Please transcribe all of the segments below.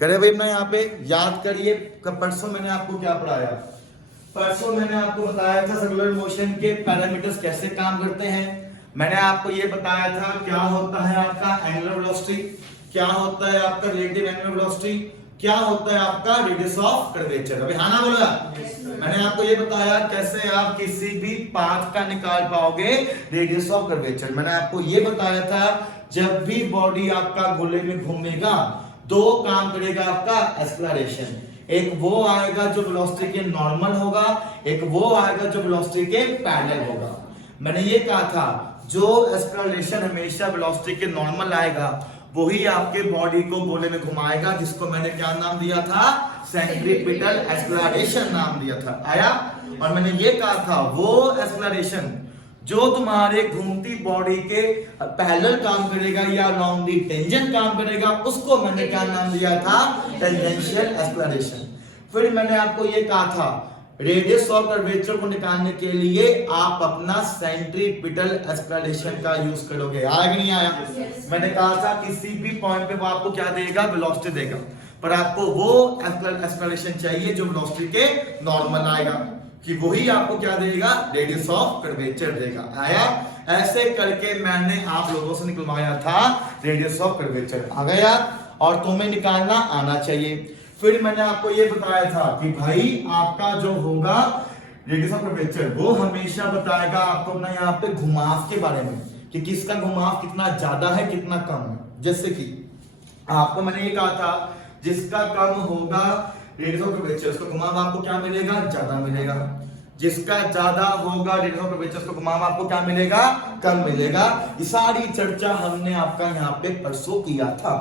करे भाई अपना यहाँ पे याद करिए। परसों मैंने आपको क्या पढ़ाया? परसों मैंने आपको बताया था सर्कुलर मोशन के पैरामीटर्स कैसे काम करते हैं। मैंने आपको ये बताया था क्या होता है आपका एंगुलर वेलोसिटी, क्या होता है आपका रिलेटिव एंगुलर वेलोसिटी, क्या होता है आपका रेडियस ऑफ कर्वेचर। अभी हाँ ना बोला? मैंने आपको ये बताया कैसे आप किसी भी पाथ का निकाल पाओगे रेडियस ऑफ कर्वेचर। मैंने आपको ये बताया था जब भी बॉडी आपका गोले में घूमेगा दो काम करेगा आपका एक्सेलरेशन। एक वो आएगा जो वेलोसिटी के नॉर्मल होगा, एक वो आएगा जो वेलोसिटी के पैरेलल होगा। मैंने ये कहा था जो एक्सेलरेशन हमेशा वेलोसिटी के नॉर्मल आएगा वही आपके बॉडी को गोले में घुमाएगा, जिसको मैंने क्या नाम दिया था? सेंट्रीपिटल एक्सेलरेशन नाम दिया था। आया? और मैंने ये कहा था वो एक्सेलरेशन जो तुम्हारे घूमती बॉडी के पैरेलल काम करेगा या अलोंग दी टेंजेंट काम करेगा, उसको मैंने क्या नाम दिया था? Tangential acceleration. फिर मैंने आपको ये कहा था रेडियस ऑफ कर्वेचर को निकालने के लिए आप अपना सेंट्रीपिटल एक्सेलरेशन का यूज करोगे। आया कि नहीं आया? मैंने कहा था किसी भी पॉइंट पे वो आपको क्या देगा? वेलोसिटी देगा, पर आपको वो एक्सेलरेशन चाहिए जो वेलोसिटी के नॉर्मल आएगा, कि वही आपको क्या देगा? रेडियस ऑफ कर्वेचर देगा। आया? ऐसे करके मैंने आप लोगों से निकलवाया था रेडियस ऑफ कर्वेचर। आ गया? और तुम्हें निकालना आना चाहिए। फिर मैंने आपको ये बताया था कि भाई आपका जो होगा रेडियस ऑफ कर्वेचर वो हमेशा बताएगा आपको अपना यहाँ पे घुमाव के बारे में, कि किसका घुमाव कितना ज्यादा है कितना कम है। जैसे कि आपको मैंने ये कहा था जिसका कम होगा रेडियस ऑफ कर्वेचर उसको घुमाव आपको क्या मिलेगा? ज्यादा मिलेगा। जिसका ज्यादा होगा रेडियस ऑफ कर्वेचर उसको घुमाव आपको क्या मिलेगा? कम मिलेगा। ये सारी चर्चा हमने आपका यहाँ पे परसों किया था।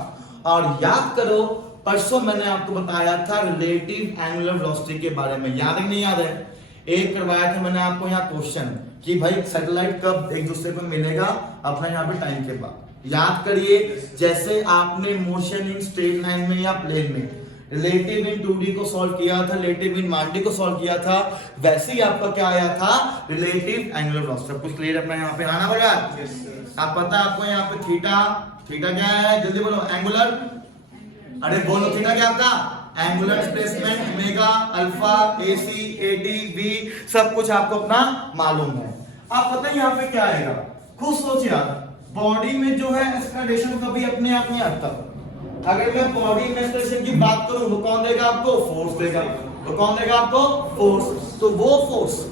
और याद करो परसों मैंने आपको बताया था रिलेटिव एंगुलर वेलोसिटी के बारे में। याद है नहीं याद है? एक करवाया था मैंने आपको यहाँ क्वेश्चन कि भाई सैटेलाइट कब एक दूसरे को मिलेगा अपना यहाँ पे टाइम के बाद। याद करिए जैसे आपने मोशन इन स्ट्रेट लाइन में या प्लेन में रिलेटिव इन 2D को सॉल्व किया था, रिलेटिव इन 1D को सॉल्व किया था, वैसे ही आपका क्या आया था? Relative angular velocity. सब कुछ क्लियर अपना यहाँ पे आना पड़ा? आप पता है आपको यहाँ पे थीटा क्या है? जल्दी बोलो। एंगुलर, अरे बोलो थीटा क्या आपका? Angular displacement omega alpha AC AD V सब कुछ आपको अपना मालूम है। आप पता है यहाँ पे क्या आएगा? खुद सोचिए यार, बॉडी में जो है एक्सेलरेशन कभी अपने आप नहीं आता। अगर मैं बॉडी में एक्सेलरेशन की बात करूं वो कौन देगा आपको? फोर्स देगा। तो कौन देगा आपको? फोर्स। तो वो फोर्स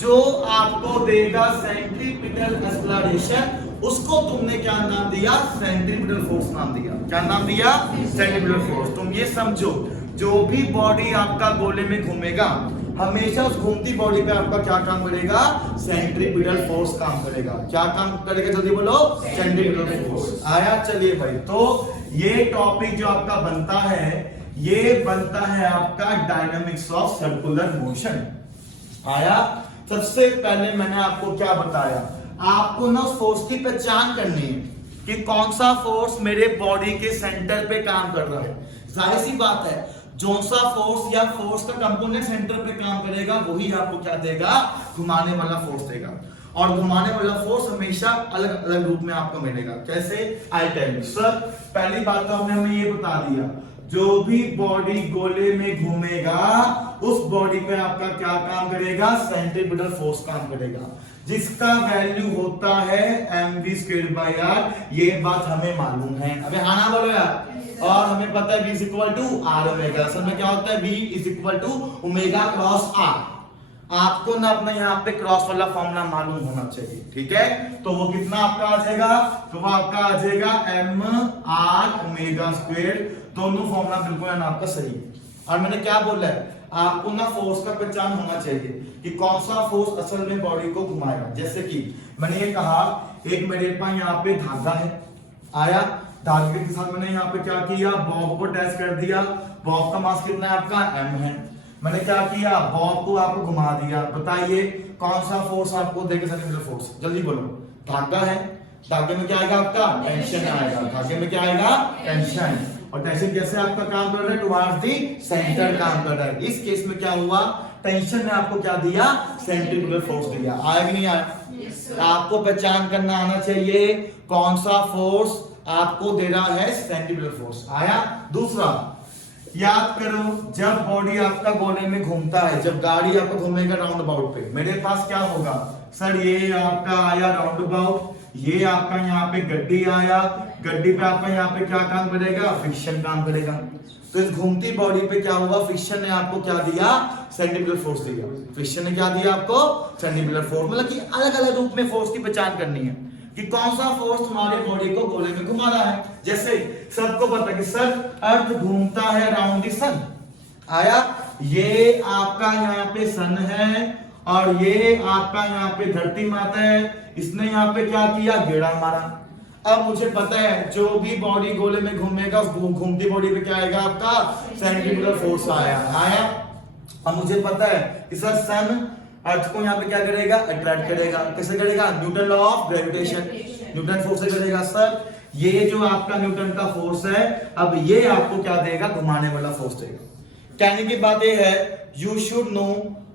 जो आपको देगा सेंट्रीपिटल एक्सेलरेशन उसको तुमने क्या नाम दिया? सेंट्रीपिटल फोर्स नाम दिया। क्या नाम दिया? Centripetal force. तुम ये समझो जो भी बॉडी आपका गोले में घूमेगा हमेशा उस घूमती बॉडी पे आपका क्या काम करेगा? सेंट्रीपिटल फोर्स काम करेगा। क्या काम करेगा? जल्दी बोलो। Centripetal force. आया? चलिए भाई, तो ये टॉपिक जो आपका बनता है ये बनता है आपका डायनामिक्स ऑफ सर्कुलर मोशन। आया? सबसे पहले मैंने आपको क्या बताया? आपको ना फोर्स की पहचान करनी है कि कौन सा फोर्स मेरे बॉडी के सेंटर पे काम कर रहा है। जाहिर सी बात है जो सा फोर्स या फोर्स का कंपोनेंट सेंटर पे काम करेगा वही आपको क्या देगा? घुमाने वाला फोर्स देगा। और घुमाने वाला फोर्स हमेशा अलग अलग रूप में आपको मिलेगा। कैसे? I tell you. सर पहली बात तो हमने हमें ये बता दिया जो भी बॉडी गोले में घूमेगा उस बॉडी पे आपका क्या काम करेगा? सेंट्रीपिटल फोर्स काम करेगा, जिसका वैल्यू होता है mv²/r। ये बात हमें मालूम है। अबे हाँ ना बोलो यार। और हमें पता है v = r ओमेगा। असल में क्या होता है? v = omega cross r। आपको ना अपना यहाँ पे क्रॉस वाला फॉर्मूला मालूम होना चाहिए। ठीक है? तो वो कितना आपका आ जाएगा? तो वो आपका आ जाएगा mr²। दोनों फॉर्मूला बिल्कुल है ना आपका सही है। और मैंने क्या बोला है? आपको ना फोर्स का पहचान होना चाहिए कि कौन सा फोर्स असल में बॉडी को घुमाएगा। जैसे कि मैंने ये कहा एक मेरे पास यहाँ पे धागा है। आया? धागे के साथ मैंने यहाँ पे क्या किया? बॉब को अटैच कर दिया। बॉब का मास कितना है आपका? m है। मैंने क्या किया? बॉब को आपको घुमा दिया। बताइए कौन सा फोर्स आपको देगा? Centripetal force. जल्दी बोलो। धागा है, धागे में क्या आएगा आपका? टेंशन आएगा। धागे में क्या आएगा? टेंशन। और टेंशन कैसे आपका काम कर रहा है? टुवर्ड्स दी सेंटर काम कर रहा है। इस केस में क्या हुआ? टेंशन ने आपको क्या दिया? सेंट्रीपिटल फोर्स दिया। आया कि नहीं आया? आपको पहचान करना आना चाहिए कौन सा फोर्स आपको दे रहा है? Centripetal force. आया? दूसरा याद करो, जब बॉडी आपका गोले में घूमता है, जब गाड़ी आपको घूमेगा राउंड अबाउट पे, मेरे पास क्या होगा सर, ये आपका आया राउंड अबाउट, ये आपका यहाँ पे गड्डी आया, गड्डी पे आपका यहाँ पे क्या काम करेगा, फ्रिक्शन काम करेगा। तो इस घूमती बॉडी पे क्या हुआ, फ्रिक्शन ने आपको क्या दिया, सेंटीमीटर फोर्स दिया। फ्रिक्शन ने क्या दिया आपको, सेंटीमीटर फोर्स। मतलब कि अलग अलग रूप में फोर्स की पहचान करनी है कि कौन सा फोर्स तुम्हारी बॉडी को गोले में घुमा रहा है। जैसे सबको पता कि सर अर्थ घूमता है राउंड द सन, आया, ये आपका यहाँ पे सन है और ये आपका यहाँ पे धरती माता है, इसने यहाँ पे क्या किया, गेड़ा मारा। अब मुझे पता है जो भी बॉडी गोले में घूमेगा, घूमती बॉडी पे क्या आएगा आपका, सेंटीमीटर फोर्स आया। अब मुझे पता है कि सर सन अर्थ को यहाँ पे क्या करेगा, अट्रैक्ट करेगा। कैसे करेगा, Newton law of gravitation, Newton force से करेगा। सर ये जो आपका न्यूटन का फोर्स है, अब ये आपको क्या देगा, घुमाने वाला फोर्स देगा। कहने की बात ये है, you should know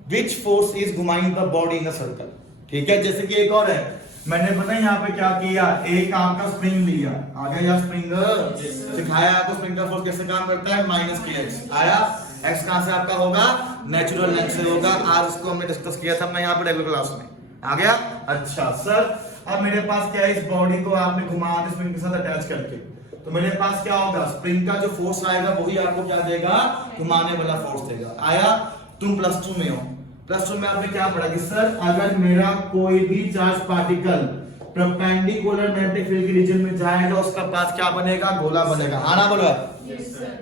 which force is घुमाइंग the body in a circle. ठीक है, जैसे कि एक और है, मैंने पता है यहाँ पे क्या किया, एक काम का स्प्रिंग लिया, आ गया यहाँ स्प्रिंग, सिखाया आपको स्प्रिंग का फोर्स कैसे काम करता है, माइनस के एक्स आया। एक्स कहां से आपका होगा, नेचुरल लेंथ से होगा। आज इसको हमने डिस्कस किया था मैं यहाँ पे रेगुलर क्लास में, आ गया। अच्छा सर, अब मेरे पास क्या है, इस बॉडी को आपने घुमा के स्प्रिंग के साथ अटैच करके, तो मेरे पास क्या होगा, स्प्रिंग का जो फोर्स आएगा वही आपको क्या देगा, घुमाने वाला फोर्स देगा। आया, तुम +2 में हो, +2 में आपने क्या पढ़ा कि सर अगर मेरा कोई भी charge particle perpendicular magnetic field के रीजन में जाएगा, उसका पाथ क्या बनेगा, गोला बनेगा। आना बोलो,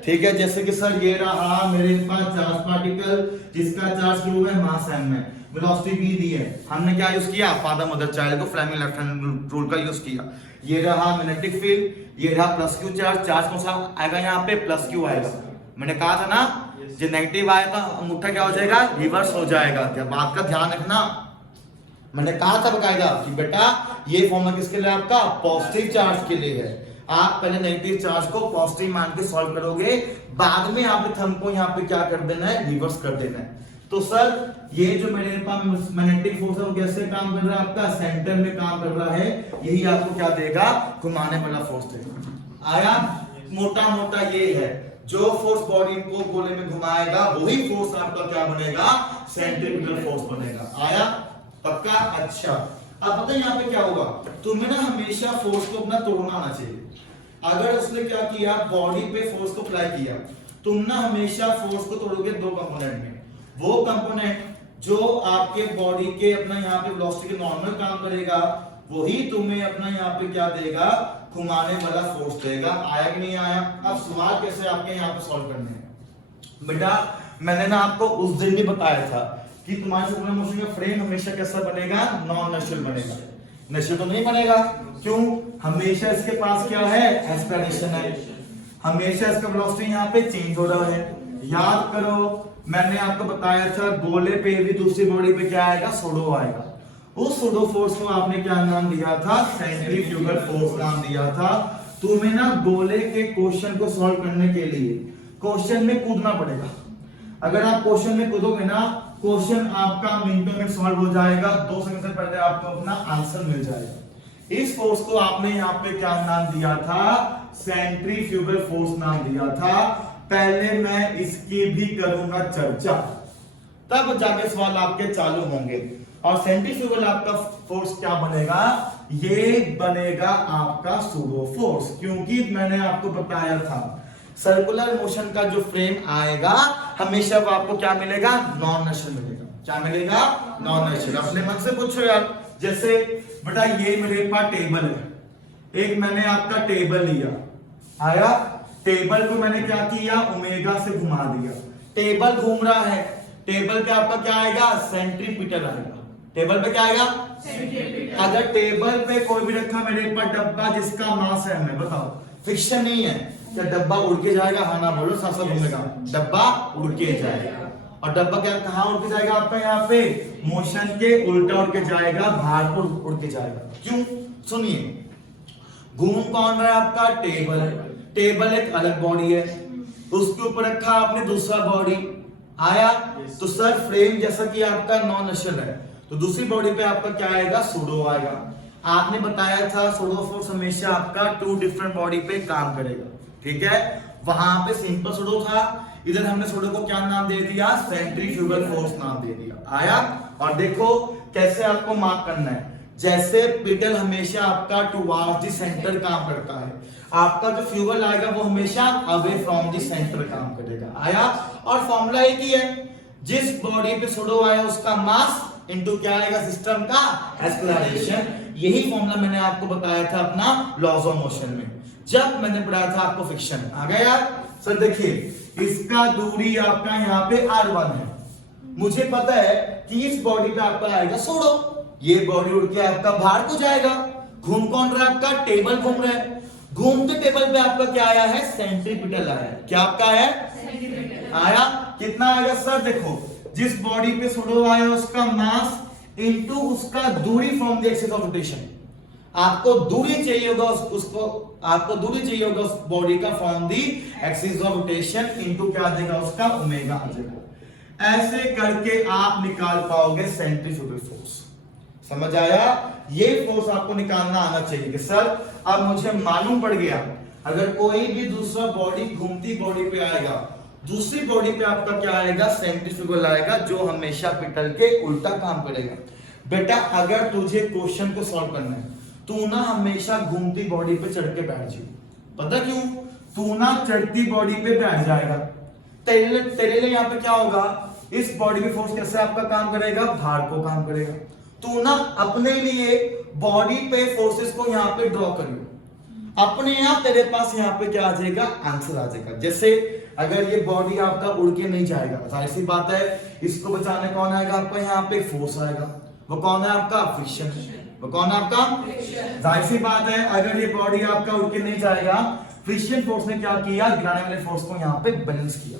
ठीक है। जैसे कि सर ये रहा मेरे पास चार्ज पार्टिकल, जिसका चार्ज क्यू है, मास m है, वेलोसिटी v दी है। हमने क्या यूज किया, फादर मदर चाइल्ड को फ्लेमिंग लेफ्ट हैंड रूल का यूज किया। ये रहा मैग्नेटिक फील्ड, ये रहा +q चार्ज, चार्ज कौन सा आएगा यहाँ पे, +q आएगा। मैंने कहा था ना, जो नेगेटिव आएगा अंगूठा क्या हो जाएगा, रिवर्स हो जाएगा। क्या बात का ध्यान रखना, मैंने कहा था बकायदा कि बेटा ये फॉर्मूला किसके लिए, आपका पॉजिटिव चार्ज के लिए है। आप पहले नेगेटिव चार्ज को पॉजिटिव मान के सॉल्व करोगे, बाद में आपके थंब को यहाँ पे क्या कर देना है, रिवर्स कर देना है। तो सर ये जो मेरे पास मैग्नेटिक फोर्स है वो कैसे काम कर रहा है, आपका सेंटर में काम कर रहा है, यही आपको क्या देगा, घुमाने वाला फोर्स देगा। आया, मोटा मोटा ये है, जो फोर्स बॉडी को गोले में घुमाएगा वही फोर्स आपका क्या बनेगा, सेंट्रीपिटल फोर्स बनेगा। आया, पक्का। अच्छा, अब पता है यहाँ पे क्या होगा, तुम्हें ना हमेशा फोर्स को अपना तोड़ना आना चाहिए। अगर उसने क्या किया, बॉडी पे फोर्स को अप्लाई किया, तुम ना हमेशा फोर्स को तोड़ोगे दो कंपोनेंट में। वो कंपोनेंट जो आपके बॉडी के अपना यहाँ पे वेलोसिटी के नॉर्मल काम करेगा, वही तुम्हें अपना यहाँ पे क्या देगा, घुमाने वाला फोर्स देगा। आया कि नहीं आया। अब सवाल कैसे आपके यहाँ पे सॉल्व करने हैं बेटा, मैंने ना आपको उस दिन भी बताया था कि तुम्हारे सर्कुलर मोशन का फ्रेम हमेशा कैसा बनेगा, नॉन नेचुरल बनेगा। नेचुरल तो नहीं बनेगा, क्यों, हमेशा इसके पास क्या है, एक्सप्लेनेशन है, हमेशा इसका वेलोसिटी यहाँ पे चेंज हो रहा है। याद करो मैंने आपको बताया था, गोले पे भी दूसरी बॉडी पे क्या आएगा, सूडो आएगा। उस सूडो फोर्स को आपने क्या नाम दिया था, सेंट्रीफ्यूगल फोर्स नाम दिया था। तुम्हें ना गोले के क्वेश्चन को सॉल्व करने के लिए क्वेश्चन में कूदना पड़ेगा। अगर आप क्वेश्चन में कूदोगे ना, क्वेश्चन आपका मिनटों में सॉल्व हो जाएगा, 2 सेकंड से पहले आपको अपना आंसर मिल जाएगा। इस फोर्स को आपने यहाँ पे क्या नाम दिया था, सेंट्रीफ्यूगल फोर्स नाम दिया था। पहले मैं इसकी भी करूंगा चर्चा, तब जाके सवाल आपके चालू होंगे। और सेंट्रीफ्यूगल आपका फोर्स क्या बनेगा, ये बनेगा आपका सूडो फोर्स, क्योंकि मैंने आपको बताया था सर्कुलर मोशन का जो फ्रेम आएगा हमेशा वो आपको क्या मिलेगा, नॉन नेचुरल मिलेगा। क्या मिलेगा, नॉन नेचुरल। अपने मन से पूछो यार, जैसे बेटा ये मेरे पास टेबल है, एक मैंने आपका टेबल लिया, आया, टेबल को मैंने क्या किया, ओमेगा से घुमा दिया, टेबल घूम रहा है, टेबल पे आपका क्या आएगा, सेंट्रीपिटल आएगा। टेबल पे क्या आएगा, सेंट्रीपिटल। अगर टेबल पे कोई भी रखा मेरे पास डब्बा जिसका मास है, मैं बताओ फ्रिक्शन नहीं है, क्या डब्बा उड़ के जाएगा, हाँ ना बोलो, साथ साथ घूमेगा, डब्बा उड़ के जाएगा। और डब्बा क्या कहाँ उड़ के जाएगा आपका, यहाँ पे मोशन के उल्टा उड़ के जाएगा, बाहर को उड़ के जाएगा। क्यों, सुनिए, घूम कौन रहा है आपका, टेबल है, टेबल एक अलग बॉडी है, उसके ऊपर रखा आपने दूसरा बॉडी, आया। तो सर फ्रेम जैसा कि आपका नॉन नेचुरल है, तो दूसरी बॉडी पे आपका क्या आएगा, सूडो आएगा। आपने बताया था सूडो फोर्स हमेशा आपका 2 डिफरेंट बॉडी पे काम करेगा। ठीक है, वहां पे सिंपल सूडो था, इधर हमने सूडो को क्या नाम दे दिया, सेंट्रीफ्यूगल फोर्स नाम दे दिया। आया? और देखो कैसे आपको मार्क करना है, जैसे पिडल हमेशा आपका टुवर्ड्स द सेंटर काम करता है, आपका जो फ्यूगल आएगा वो हमेशा अवे फ्रॉम द सेंटर काम करेगा। आया? और फॉर्मूला एक ही है, जिस बॉडी पे सूडो आया उसका मास इनटू क्या आएगा, सिस्टम का एक्सेलरेशन। यही फॉर्मूला मैंने आपको बताया था अपना लॉज ऑफ मोशन में, जब मैंने पढ़ाया था आपको फ्रिक्शन। आ गया यार? सर देखिए, इसका दूरी आपका यहाँ पे r1 है, मुझे पता है कि इस बॉडी पे आपका आएगा सूडो, ये बॉडी उड़ के आपका बाहर को जाएगा, घूम कौन रहा है आपका, टेबल घूम रहा है, घूमते टेबल पे आपका क्या आया है, सेंट्रीपिटल आया है। क्या आपका है, आया? कितना आएगा सर, देखो जिस बॉडी पे सूडो आया उसका मास इनटू उसका दूरी from the axis of rotation. आपको दूरी चाहिए होगा उसको, आपको दूरी चाहिए होगा उस बॉडी का from the axis of rotation into क्या आ जाएगा, उसका ओमेगा आ जाएगा। ऐसे करके आप निकाल पाओगे सेंट्रीफ्यूगल फोर्स। समझ आया? ये फोर्स आपको निकालना आना चाहिए कि सर अब मुझे मालूम पड़ गया, अगर कोई भी दूसरा बॉडी घूमती बॉडी पे आएगा, दूसरी बॉडी पे आपका क्या आएगा, सेंट्रीफ्यूगल आएगा, जो हमेशा पिटल के उल्टा काम करेगा। बेटा अगर तुझे क्वेश्चन को सॉल्व करना है, तू ना हमेशा घूमती बॉडी पे चढ़ के बैठ जाए। पता क्यों? तू ना चढ़ती बॉडी पे बैठ जाएगा, तेरे लिए यहाँ पे क्या होगा, इस बॉडी पे फोर्स कैसे आपका काम करेगा, भार को काम करेगा। तू ना अपने लिए बॉडी पे फोर्सेस को यहाँ पे ड्रॉ करियो, अपने आप तेरे पास यहाँ पे क्या आ जाएगा, आंसर आ जाएगा। जैसे अगर ये बॉडी आपका उड़ के नहीं जाएगा, जाहिर सी बात है इसको बचाने कौन आएगा आपका, यहाँ पे फोर्स आएगा, वो कौन है आपका, फ्रिक्शन। वो कौन है आपका, जाहिर सी बात है अगर ये बॉडी आपका उड़ के नहीं जाएगा, फ्रिक्शन फोर्स ने क्या किया, गिराने वाले फोर्स को यहाँ पे बैलेंस किया।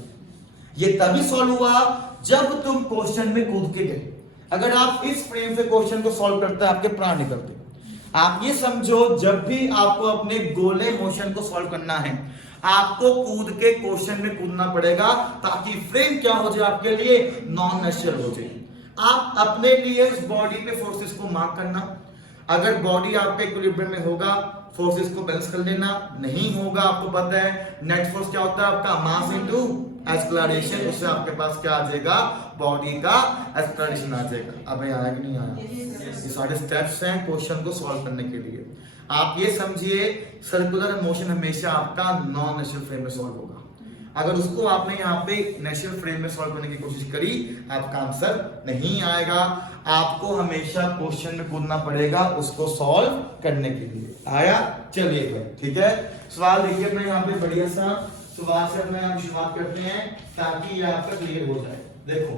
ये तभी सॉल्व हुआ जब तुम क्वेश्चन में कूद के गए। अगर आप इस फ्रेम से क्वेश्चन को सॉल्व करते हैं, आपके प्राण निकलते। आप ये समझो, जब भी आपको अपने गोले मोशन को सॉल्व करना है, आपको कूद के क्वेश्चन में कूदना पड़ेगा, ताकि फ्रेम क्या हो जाए आपके लिए, नॉन नेचुरल हो जाए। आप अपने लिए उस बॉडी पे फोर्सेस को मार्क करना, अगर बॉडी आपके इक्विलिब्रियम में होगा, फोर्सेस को बैलेंस कर लेना, नहीं होगा, आपको पता है नेट फोर्स क्या होता है आपका, मास इनटू एक्सेलरेशन, उससे आपके पास क्या आ जाएगा, बॉडी का एक्सेलरेशन आ जाएगा। अब आया कि नहीं आया? ये सारे स्टेप्स हैं क्वेश्चन को सॉल्व करने के लिए। आप ये समझिए, सर्कुलर मोशन हमेशा आपका नॉन नेचुरल फ्रेम में सॉल्व होगा। अगर उसको आपने यहाँ पे नेचुरल फ्रेम में सॉल्व करने की कोशिश करी, आपका आंसर नहीं आएगा। आपको हमेशा क्वेश्चन में कूदना पड़ेगा उसको सॉल्व करने के लिए। आया? चलिए भाई, ठीक है। सवाल देखिए अपने यहाँ पे, बढ़िया सा सवाल से अपने यहाँ शुरुआत करते हैं, ताकि ये आपका क्लियर हो जाए। देखो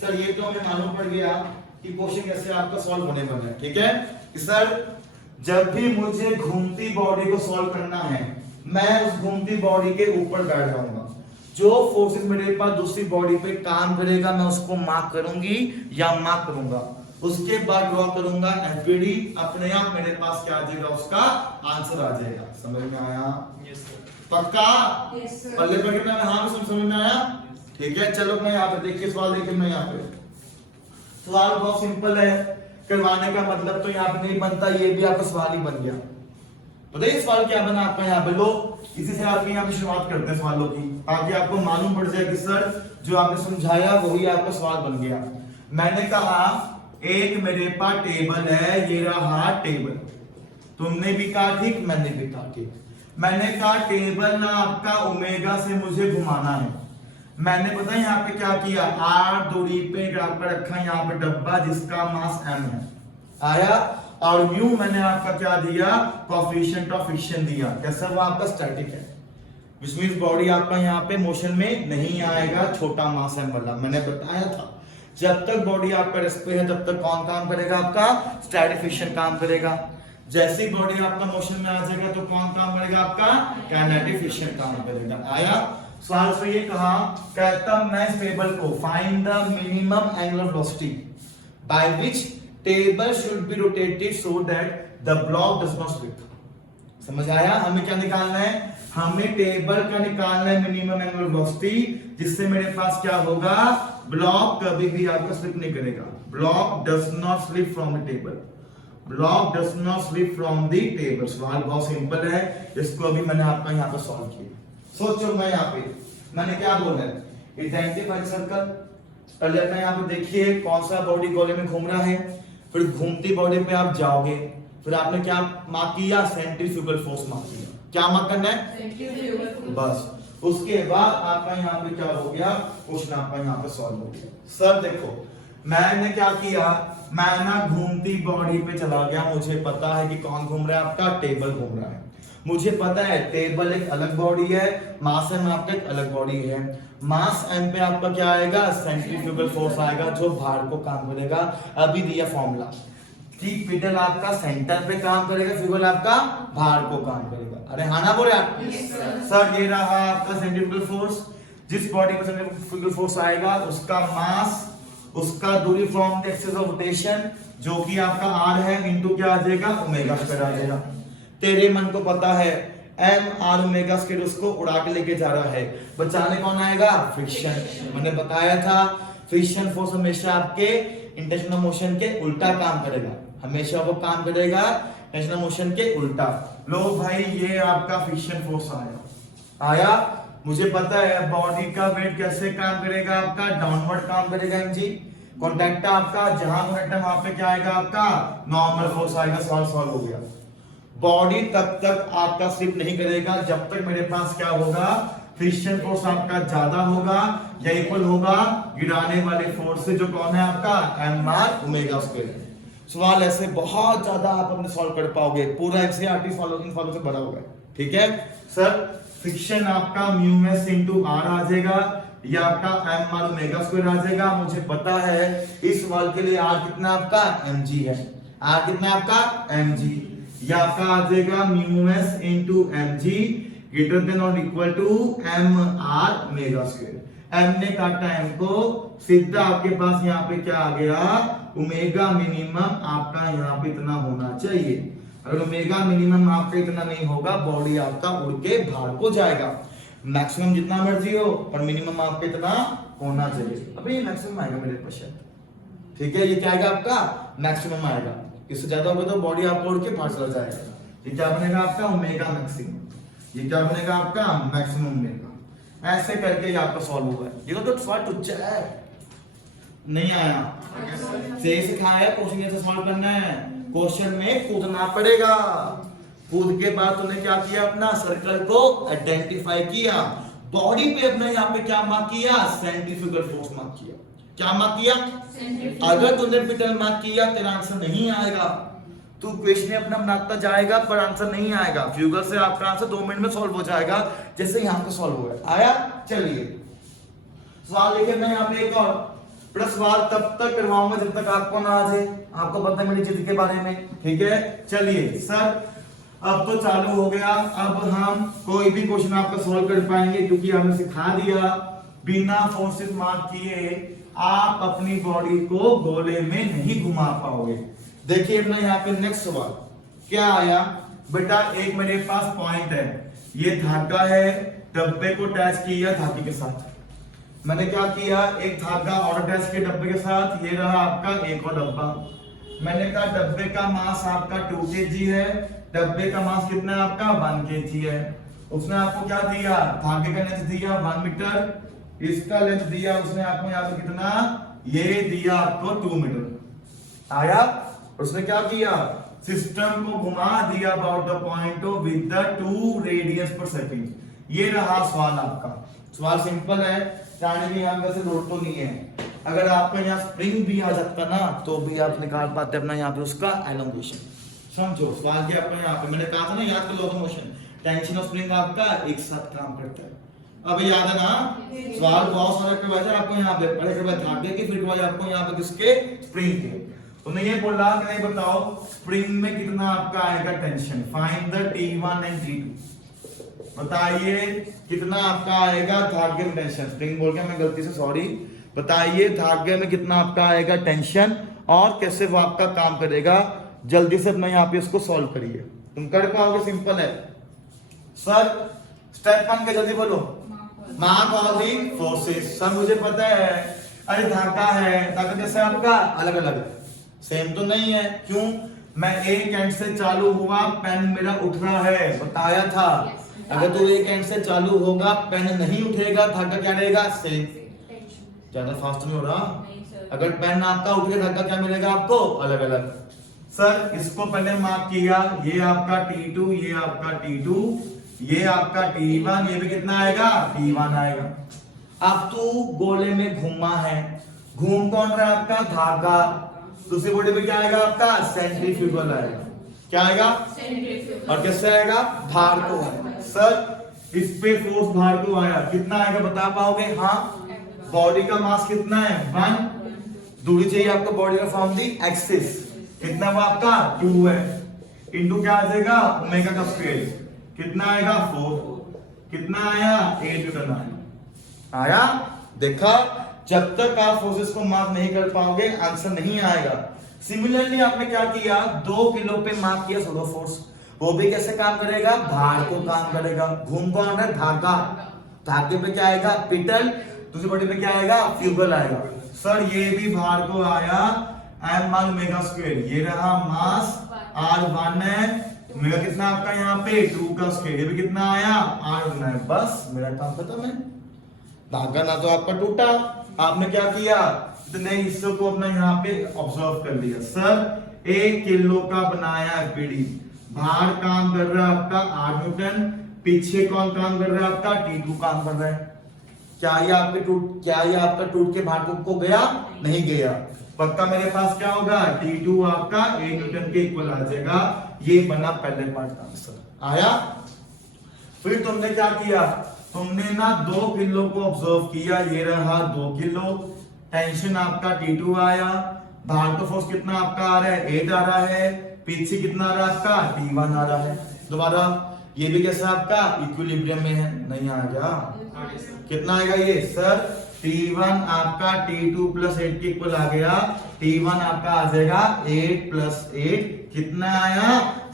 सर, ये तो हमें मालूम पड़ गया कि क्वेश्चन कैसे आपका सॉल्व होने वाला है, ठीक है। कि सर जब भी मुझे घूमती बॉडी को सॉल्व करना है, मैं उस घूमती बॉडी के ऊपर बैठ जाऊंगा, जो फोर्सेस मेरे पास दूसरी बॉडी पे काम करेगा, मैं उसको मार्क करूंगी या मार्क करूंगा, उसके बाद ड्रॉ करूंगा एफबीडी, अपने आप मेरे पास क्या आ जाएगा, उसका आंसर आ जाएगा। समझ में आया? Yes sir. पक्का? Yes sir. पल्ले पर कितना है? हाँ समझ में आया? ठीक है। चलो मैं यहाँ पे देखिए सवाल, देखिए मैं यहाँ पे, सवाल बहुत सिंपल है, करवाने का मतलब तो यहाँ पे नहीं बनता, ये भी आपका सवाल ही बन गया। बताइए सवाल क्या बना आपका यहाँ पे, लो इसी से आपके यहाँ पे शुरुआत करते हैं सवालों की, ताकि आपको मालूम पड़ जाए कि सर जो आपने समझाया वही आपका सवाल बन गया। मैंने कहा एक मेरे पास टेबल है, ये रहा टेबल, तुमने भी कहा ठीक, मैंने भी कहा ठीक। मैंने कहा टेबल ना आपका ओमेगा से मुझे घुमाना है, मैंने पता यहाँ पे क्या किया, r दूरी पे रखा यहाँ पे डब्बा जिसका मास m है। आया? और म्यू मैंने आपका क्या दिया, कोएफिशिएंट ऑफ फ्रिक्शन दिया। कैसा? वो आपका स्टैटिक है, which means बॉडी आपका यहाँ पे मोशन में नहीं आएगा, छोटा मास m वाला। मैंने बताया था जब तक बॉडी आपका रेस्ट पे है तब तक कौन काम करेगा, आपका स्टैटिक फ्रिक्शन काम करेगा। जैसी बॉडी आपका मोशन में आ जाएगा तो कौन काम करेगा, आपका काइनेटिक फ्रिक्शन काम करेगा। आया? सवाल से ये कहा, कहता मैं इस टेबल को find the minimum angular velocity by which table should be rotated so that the block does not slip. समझ आया? हमें क्या निकालना है, हमें टेबल का निकालना है मिनिमम एंगुलर वेलोसिटी, जिससे मेरे पास क्या होगा, ब्लॉक कभी भी आपका स्लिप नहीं करेगा, block does not slip from the table. Block does not slip from the table. सवाल बहुत सिंपल है, इसको अभी मैंने आपका यहाँ पे सॉल्व किया। सोचो मैं यहाँ पे मैंने क्या बोला है, आइडेंटिफाई सर्कल। पहले अपना यहाँ पे देखिए कौन सा बॉडी गोले में घूम रहा है, फिर घूमती बॉडी पे आप जाओगे, फिर आपने क्या मार्क किया, सेंट्रीफ्यूगल फोर्स मार्क किया। क्या मार्क करना है, बस उसके बाद आपका यहाँ पे क्या हो गया, क्वेश्चन आपका यहाँ पे सॉल्व हो गया। सर देखो मैंने क्या किया, मैं ना घूमती बॉडी पे चला गया, मुझे पता है कि कौन घूम रहा है, आपका टेबल घूम रहा है। मुझे पता है टेबल एक अलग बॉडी है, मास एम आपका एक अलग बॉडी है। मास एम पे आपका क्या आएगा, सेंट्रीफ्यूगल फोर्स आएगा जो भार को काम करेगा। अभी दिया फॉर्मूला कि पिडल आपका सेंटर पे काम करेगा, फ्यूगल आपका भार को काम करेगा। अरे हाँ ना बोले आप, सर ये रहा आपका सेंट्रीफ्यूगल फोर्स। जिस बॉडी पे सेंट्रीफ्यूगल फोर्स आएगा उसका मास, उसका दूरी from the axis of rotation जो कि आपका आर है, इनटू क्या आ जाएगा, ओमेगा स्क्वायर आ जाएगा। तेरे मन को पता है एम आर ओमेगा स्क्वायर उसको उड़ा के लेके जा रहा है, बचाने कौन आएगा, फ्रिक्शन। मैंने बताया था फ्रिक्शन फोर्स हमेशा आपके इंटेंशनल मोशन के उल्टा काम करेगा, हमेशा वो काम करेगा इंटेंशनल मोशन के उल्टा। लो भाई ये आपका फ्रिक्शन फोर्स आया, मुझे पता है बॉडी का वेट कैसे काम करेगा, आपका डाउनवर्ड काम करेगा एमजी। कॉन्टैक्ट आपका जहां मोमेंटम वहां पे क्या आएगा, आपका नॉर्मल फोर्स आएगा। सॉल्व हो गया। बॉडी तब तक आपका स्लिप नहीं करेगा जब तक मेरे पास क्या होगा, फ्रिक्शन फोर्स आपका ज्यादा होगा या इक्वल होगा गिराने वाले फोर्स से, जो कौन है आपका एम आर ओमेगा स्क्वायर। सवाल ऐसे बहुत ज्यादा आप अपने सॉल्व कर पाओगे, पूरा एनसीईआरटी फॉलो से भरा हुआ है। ठीक है सर, फ्रिक्शन आपका म्यू एस इनटू आर आ जाएगा, या आपका एम आर ओमेगा स्क्वायर आ जाएगा। मुझे पता है इस सवाल के लिए आर कितना आपका एमजी है, आर कितना आपका एमजी, या आपका आ जाएगा mu s into mg greater than और equal to m r omega square. M ने काटा एम को, सीधा आपके पास यहाँ पे क्या आ गया, ओमेगा मिनिमम आपका यहाँ पे इतना होना चाहिए। अगर ओमेगा मिनिमम आपका इतना नहीं होगा, बॉडी आपका उड़ के बाहर को जाएगा। मैक्सिमम जितना मर्जी हो पर मिनिमम आपका इतना होना चाहिए। अभी मैक्सिमम आएगा मेरे क्वेश्चन, ठीक है, ये क्या आएगा आपका मैक्सिमम आएगा। इससे ज्यादा होगा तो बॉडी आपको उड़ के बाहर चला जाएगा। ये क्या बनेगा आपका ओमेगा मैक्सिमम, ये क्या बनेगा आपका मैक्सिमम ओमेगा। ऐसे करके ये आपका सॉल्व हुआ है। ये तो सॉल्व टुच्चा है, नहीं आया सही सिखाया, क्वेश्चन ये सॉल्व करना है। क्वेश्चन में कूदना पड़ेगा, कूद के बाद तूने क्या किया, अपना सर्कल को आइडेंटिफाई किया, बॉडी पे अपने यहाँ पे क्या मार्क किया, सेंट्रीफ्यूगल फोर्स मार्क किया। क्या मार्क किया, अगर तूने पिटल मार्क किया तेरा आंसर नहीं आएगा, तू क्वेश्चन अपना बनाता जाएगा पर आंसर नहीं आएगा। फ्यूगल से आपका आंसर 2 मिनट में सॉल्व हो जाएगा, जैसे यहाँ पे सॉल्व हुआ आया। चलिए सवाल लिखे मैं यहाँ पे एक और बड़ा सवाल तब तक करवाऊंगा जब तक आपको ना आ जाए, आपको पता है मेरी जिद के बारे में। ठीक है चलिए सर, अब तो चालू हो गया। अब हम कोई भी क्वेश्चन आपका सॉल्व कर पाएंगे क्योंकि हमने सिखा दिया बिना फोर्सेस मार्क किए आप अपनी बॉडी को गोले में नहीं घुमा पाओगे। देखिए अपना यहाँ पे नेक्स्ट सवाल क्या आया बेटा, एक मेरे पास पॉइंट है, ये धागा है, डब्बे को अटैच किया धागे के साथ। मैंने क्या किया, एक धागा और अटैच किया डब्बे के साथ, ये रहा आपका एक और डब्बा। मैंने कहा डब्बे का मास आपका 2 kg है, डब्बे का मास कितना है आपका 1 kg है। उसने आपको क्या दिया, धागे का लेंथ दिया 1 मीटर, इसका लेंथ दिया उसने आपको यहाँ पे कितना, ये दिया आपको 2 मीटर आया। उसने क्या किया, सिस्टम को घुमा दिया about the point with the 2 radiance पर सेकंड। ये रहा सवाल आपका। सवाल सिंपल है, जाने की यहाँ वैसे लोड तो नहीं है। अगर आपका यहाँ स्प्रिंग भी आ जाता ना तो भी आप निकाल पाते अपना यहाँ पे उसका एलोंगेशन। समझो सवाल के आपका यहाँ पे मैंने कहा था ना, याद कर लो मोशन टेंशन और स्प्रिंग आपका एक साथ काम करता है। अब याद है ना, सवाल बहुत सारे करवाए आपको यहाँ पे, पहले करवाए धागे की, फिर करवाए आपको यहाँ पे किसके, स्प्रिंग के। उन्हें ये बोला कि नहीं बताओ स्प्रिंग में कितना आपका आएगा tension, find the T1 and T2। बताइए कितना आपका आएगा धागे में टेंशन, स्प्रिंग बोल के मैं गलती से सॉरी। बताइए धागे में कितना आपका आएगा टेंशन और कैसे वो आपका काम करेगा। जल्दी से अपना यहाँ पे इसको सॉल्व करिए, तुम कर पाओगे, सिंपल है। सर स्टेप 1 के जल्दी बोलो, mark all the forces. Sir मुझे पता है, अरे धागा है, धागा कैसे आपका अलग अलग सेम तो नहीं है, क्यों, मैं एक एंड से चालू हुआ, पेन मेरा उठ रहा है, बताया था। अगर तू एक एंड से चालू होगा, पेन नहीं उठेगा, धागा क्या रहेगा? सेम। ज्यादा फास्ट नहीं हो रहा। अगर पेन आपका उठ गया, धागा क्या मिलेगा आपको? अलग अलग। सर इसको पहले मार्क किया, ये आपका T2, ये आपका T2, ये आपका T1, ये भी कितना आएगा? T1 आएगा। अब तू गोले में घूमा है, घूम कौन रहा है आपका? धागा। दूसरी बॉडी पे क्या आएगा आपका? सेंट्रीफ्यूगल आएगा। क्या आएगा? और किससे आएगा? भार को आएगा। सर इस पे फोर्स भार को आया, कितना आएगा बता पाओगे? हाँ, बॉडी का मास कितना है? 1। दूरी चाहिए आपको बॉडी का फ्रॉम दी एक्सिस, कितना वो आपका? 2 है। इंटू क्या आ जाएगा? ओमेगा का स्क्वायर, कितना आएगा? 4। कितना आया? 8 न्यूटन आया। आया? देखा, जब तक आप फोर्सेस को मार्क नहीं कर पाओगे आंसर नहीं आएगा। सिमिलरली आपने क्या किया? 2 किलो पे मार्क किया सोलो फोर्स, वो भी कैसे काम करेगा? भार को काम करेगा। घूम कौन है? धागा। धागे पे क्या आएगा? पिटल। दूसरी बॉडी पे क्या आएगा? फ्यूगल आएगा। सर ये भी भार को आया, m1 ओमेगा स्क्वायर, ये रहा मास r1 है, ओमेगा कितना आपका यहाँ पे? 2 का स्क्वायर, ये भी कितना आया? r1 है। बस मेरा काम खत्म है। धागा ना तो आपका टूटा, आपने क्या किया? इतने हिस्सों को अपना यहाँ पे ऑब्जर्व कर लिया। सर 1 किलो का बनाया पीढ़ी, भार काम कर रहा है आपका 8 न्यूटन, पीछे कौन काम कर रहा है आपका? T2 काम कर रहा है। क्या ये आपका टूट के भार को गया? नहीं गया। पक्का मेरे पास क्या होगा? T2 आपका 8 न्यूटन के इक्वल आ जाएगा। ये बना पहले पार्ट का आंसर। आया? फिर तुमने क्या किया? तुमने ना 2 किलो को ऑब्जर्व किया, ये रहा 2 किलो, टेंशन आपका T2 आया, भार का फोर्स कितना आपका आ रहा है? 8 आ रहा है, पीछे कितना आ रहा है आपका? T1 आ रहा है। दोबारा ये भी कैसा आपका? इक्विलिब्रियम में है, नहीं आ गया? कितना आएगा ये? सर T1 आपका T2 प्लस 8 के इक्वल आ गया, T1 आपका आ जाएगा 8 प्लस 8, कितना आया?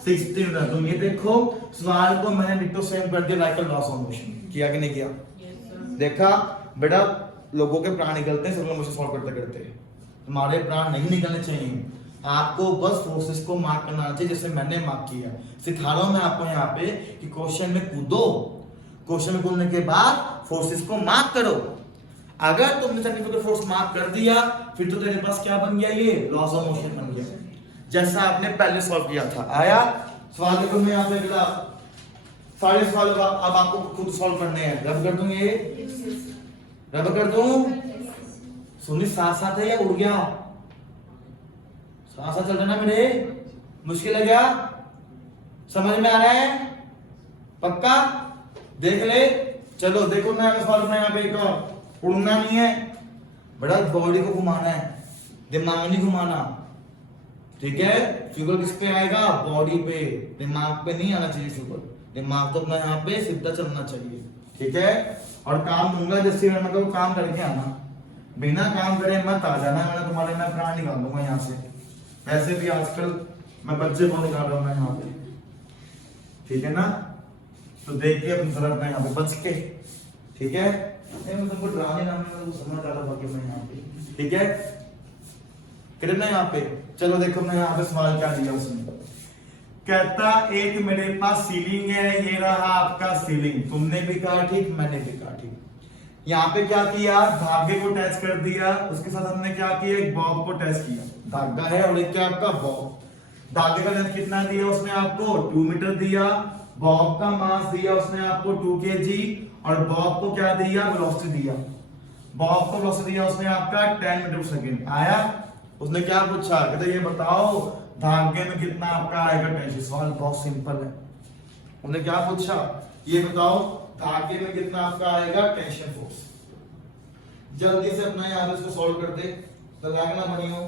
16। तुम ये देखो, सवाल को मैंने डिट्टो सेम कर दिया, लाइक लॉस ऑफ मोशन। किया कि नहीं किया? देखा बेटा, लोगों के प्राण निकलते हैं सर्कुलर मोशन सॉल्व करते करते, तुम्हारे प्राण नहीं निकलने चाहिए। आपको बस फोर्सेस को मार्क करना चाहिए, जैसे मैंने मार्क किया। सिखा रहा हूं मैं आपको यहाँ पे कि क्वेश्चन में कूदो, क्वेश्चन में कूदने के बाद फोर्सेस को मार्क करो। अगर तुमने सेंट्रीफ्यूगल फोर्स मार्क कर दिया, फिर तो तेरे पास क्या बन गया? ये लॉस ऑफ मोशन बन गया, जैसा आपने पहले सॉल्व किया था। आया? सवाल देखो, मैं यहाँ पे अगला सारे सवाल अब आपको खुद सॉल्व करने हैं। रब कर दूं, ये रब कर दूं, सुनी साथ साथ है या उड़ गया? साथ साथ चल रहा ना मेरे? मुश्किल है क्या? समझ में आ रहा है? पक्का? देख ले। चलो देखो, मैं सवाल अपना यहाँ पे एक उड़ना नहीं है, बड़ा बॉडी को घुमाना है, दिमाग नहीं घुमाना। ठीक है? फ्यूगल किस पे आएगा? बॉडी पे, दिमाग पे नहीं आना चाहिए फ्यूगल। दिमाग तो अपना यहाँ पे सीधा चलना चाहिए। ठीक है? और काम दूंगा जैसे मैं को काम करके आना, बिना काम करे मत आ जाना, मैं तुम्हारे मैं प्राण निकाल दूंगा यहाँ से। वैसे भी आजकल मैं बच्चे को निकाल रहा हूँ मैं यहाँ पे, ठीक है ना? तो देख के अपनी तरफ मैं यहाँ पे बच के, ठीक है? मैं तुमको डराने ना, मैं समझ आ रहा मैं यहाँ पे, ठीक है? कितना यहाँ पे? चलो देखो मैं यहाँ पे सवाल क्या दिया उसने। कहता एक मेरे पास सीलिंग है, ये रहा आपका सीलिंग, तुमने भी कहा ठीक, मैंने भी कहा ठीक। यहाँ पे क्या किया? धागे को टच कर दिया, उसके साथ हमने क्या किया? एक बॉब को टच किया। धागा है और एक क्या आपका बॉब। धागे का लेंथ कितना दिया उसने आपको? 2 मीटर दिया। बॉब का मास दिया उसने आपको 2 kg, और बॉब को क्या दिया? वेलोसिटी दिया। बॉब को वेलोसिटी दिया उसने आपका 10 मीटर पर सेकंड। आया? उसने क्या पूछा? कहते ये बताओ धागे में कितना आपका आएगा टेंशन। सवाल बहुत सिंपल है। उसने क्या पूछा? ये बताओ धागे में कितना आपका आएगा टेंशन फोर्स। जल्दी से अपना यहाँ इसको सॉल्व कर दे, लगना बनियो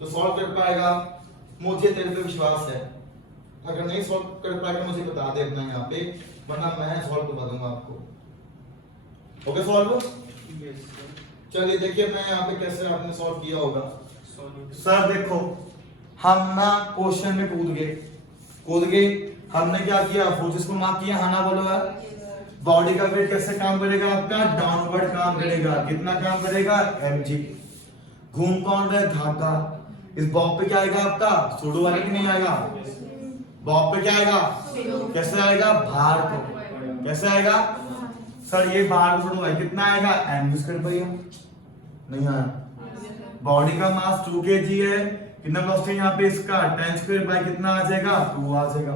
तो सॉल्व कर पाएगा। मुझे तेरे पे विश्वास है, अगर नहीं सॉल्व कर पाएगा मुझे बता दे अपना यहाँ पे, वरना मैं सॉल्व करवा दूंगा आपको। Okay solve? चलिए देखिए मैं यहाँ पे कैसे आपने सॉल्व किया होगा। सर देखो, हम ना क्वेश्चन में कूद गए, हमने क्या किया? फोर्सेस को मार्क किया। हाँ ना बोलो यार? बॉडी का वेट कैसे काम करेगा आपका? डाउनवर्ड काम करेगा। कितना काम करेगा? mg। घूम कौन रहा है? धागा। इस बॉब पे क्या आएगा आपका सूडो आएगा कि नहीं आएगा? बॉब पे क्या आएगा? कैसे आएगा? भार को कैसे आएगा सर? ये भार को सूडो कितना आएगा? mv स्क्वायर भैया नहीं आया। बॉडी का मास 2 kg है, कितना वेलोसिटी यहाँ पे इसका 10 स्क्वायर बाय कितना आ जाएगा? 2 आ जाएगा।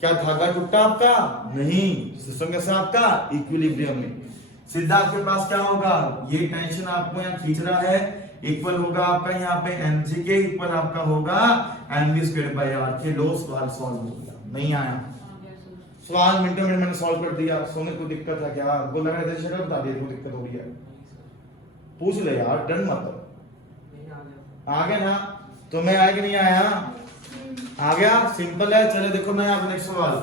क्या धागा टूटा आपका? नहीं, सिस्टम कैसा आपका इक्विलिब्रियम में। सीधा आपके पास क्या होगा? ये टेंशन आपको यहाँ खींच रहा है, इक्वल होगा आपका यहाँ पे mg के इक्वल आपका होगा mv स्क्वायर बाय r के। लो सवाल सॉल्व हो गया। नहीं आया सवाल, मिनटों में मैंने सॉल्व कर दिया। सोने को दिक्कत है क्या? बोल रहा है शटर बता दिया, कोई दिक्कत हो रही है पूछ ले यार, डन मत। आ गया ना? तुम्हें आया कि नहीं आया? आ गया, सिंपल है। चले देखो मैं आप नेक्स्ट सवाल,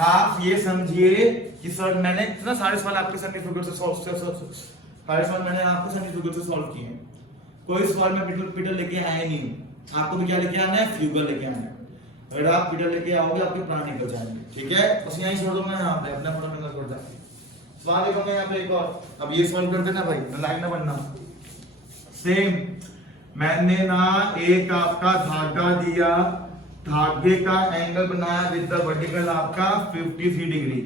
आप ये समझिए कि सर मैंने इतना सारे सवाल आपके सेंट्रीफ्यूगल से सारे सवाल मैंने आपको सेंट्रीफ्यूगल से सॉल्व किए हैं। कोई सवाल में पीटर लेके आया नहीं, आपको तो क्या लेके आना है? फ्यूगल लेके आना है। अगर आप पीटर लेके आओगे आपके प्राण निकल जाएंगे, ठीक है? बस यहीं छोड़ दो, मैं यहाँ पे अपना फटाफट नजर पड़ जाए। सवाल देखो मैं यहाँ पे एक और, अब ये सॉल्व कर देना भाई, लाइन ना बनना। सेम, मैंने ना एक आपका धागा दिया, धागे का एंगल बनाया विद द वर्टिकल आपका 53 डिग्री।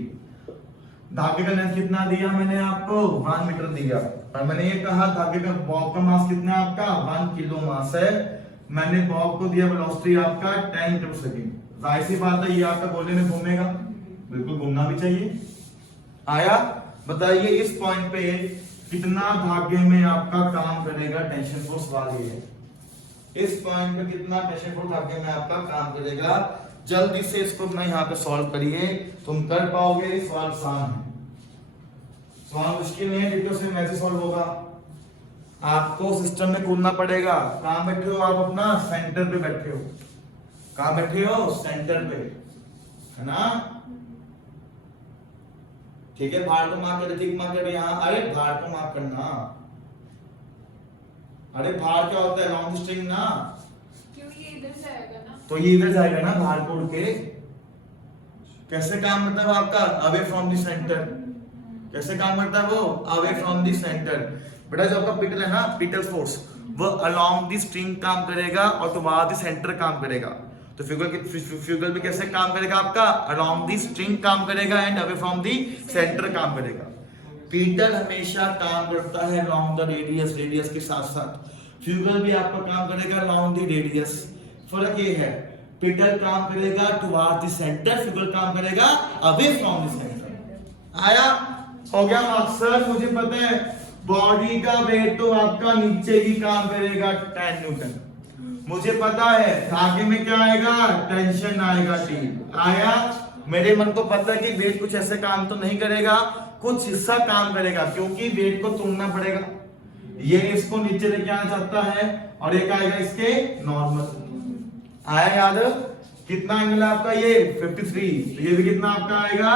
धागे का लेंथ कितना दिया मैंने आपको? 1 मीटर दिया। और मैंने ये कहा धागे का बॉब का मास कितना है आपका? 1 किलो मास है। मैंने बॉब को दिया वेलोसिटी आपका 10 मीटर पर सेकंड। जाहिर सी बात है ये आपका गोले में घूमेगा, बिल्कुल घूमना भी चाहिए। आया? बताइए इस पॉइंट पे कितना धागे में आपका काम करेगा टेंशन फोर्स? सवाल ये है, इस पॉइंट पे कितना टेंशन फोर्स धागे में आपका काम करेगा? जल्दी से इसको अपना यहाँ पे सॉल्व करिए, तुम कर पाओगे। सवाल आसान है, सवाल मुश्किल नहीं है, डिटो से ऐसे सॉल्व होगा। आपको सिस्टम में कूदना पड़ेगा। कहां बैठे हो आप? अपना सेंटर पे बैठे हो। कहां बैठे हो? सेंटर पे, है ना? ठीक है, भार को मार्क कर, ठीक मार्क कर यहाँ। अरे भार को मार्क करना, अरे भार क्या होता है? लॉन्ग स्ट्रिंग ना, क्योंकि ये इधर जाएगा ना, तो ये इधर जाएगा ना भार को उड़ के। कैसे काम करता है आपका? Away from the centre. कैसे काम करता है वो? Away from the centre. बेटा जो आपका पिटल है ना, पिटल फोर्स, वो अलोंग द स्ट्रिंग काम करेगा और टुवर्ड द सेंटर काम करेगा। तो फ्यूगल में कैसे काम करेगा आपका? अलोंग द स्ट्रिंग काम करेगा and away from the centre काम करेगा। पिटल हमेशा काम करता है अलोंग द रेडियस, रेडियस के साथ साथ फ्यूगल भी आपका काम करेगा अलोंग द रेडियस। फर्क ये है, पिटल काम करेगा टुवर्ड द सेंटर, फ्यूगल काम करेगा अवे फ्रॉम द सेंटर। आया? हो गया मकसद। मुझे पता है बॉडी का वेट तो आपका नीचे ही काम करेगा 10 न्यूटन। मुझे पता है धागे में क्या आएगा? टेंशन आएगा T। आया? मेरे मन को पता है कि वेट कुछ ऐसे काम तो नहीं करेगा, कुछ हिस्सा काम करेगा, क्योंकि वेट को तोड़ना पड़ेगा। ये इसको नीचे लेके आना चाहता है और एक आएगा इसके नॉर्मल। आया याद? कितना एंगल है आपका? ये 53। तो ये भी कितना आपका आएगा?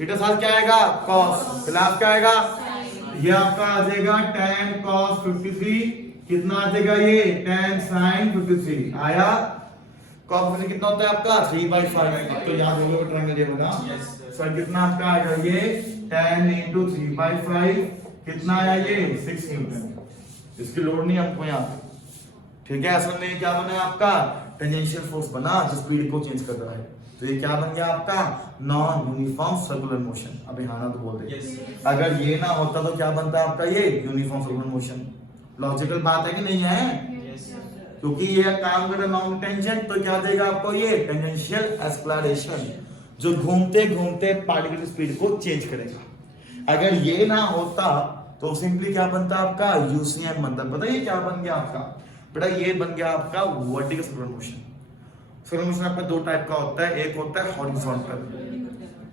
थीटा साथ क्या आएगा? cos। खिलाफ क्या आएगा? ये आपका आ जाएगा tan cos 53। कितना आ जाएगा ये? tan sin 53। आया? cos 53 कितना होता है आपका? 3/5। तो याद होगा ट्रायंगल ये होगा सर। कितना आपका आएगा ये? tan into 3/5। कितना आया ये? 6 न्यूटन। इसकी लोड नहीं हमको यहाँ पे, ठीक है? असल में क्या बना आपका? टेंजेंशियल फोर्स बना जो स्पीड को चेंज कर रहा है। तो ये क्या बन गया आपका? Non uniform circular motion. अभी हाँ ना तो बोल दे। अगर ये ना होता तो क्या बनता आपका? ये यूनिफॉर्म सर्कुलर मोशन। लॉजिकल बात है कि नहीं है? क्योंकि ये काम कर रहा है नॉन टेंजेंट, तो क्या देगा आपको? ये टेंजेंशियल एक्सेलरेशन, जो घूमते घूमते पार्टिकल की स्पीड को चेंज करेगा। अगर ये ना होता तो सिंपली क्या बनता आपका? यूसीएम बनता। पता ये क्या बन गया आपका? बेटा ये बन गया आपका vertical circular motion. Circular motion आपका 2 टाइप का होता है। एक होता है हॉरिजॉन्टल,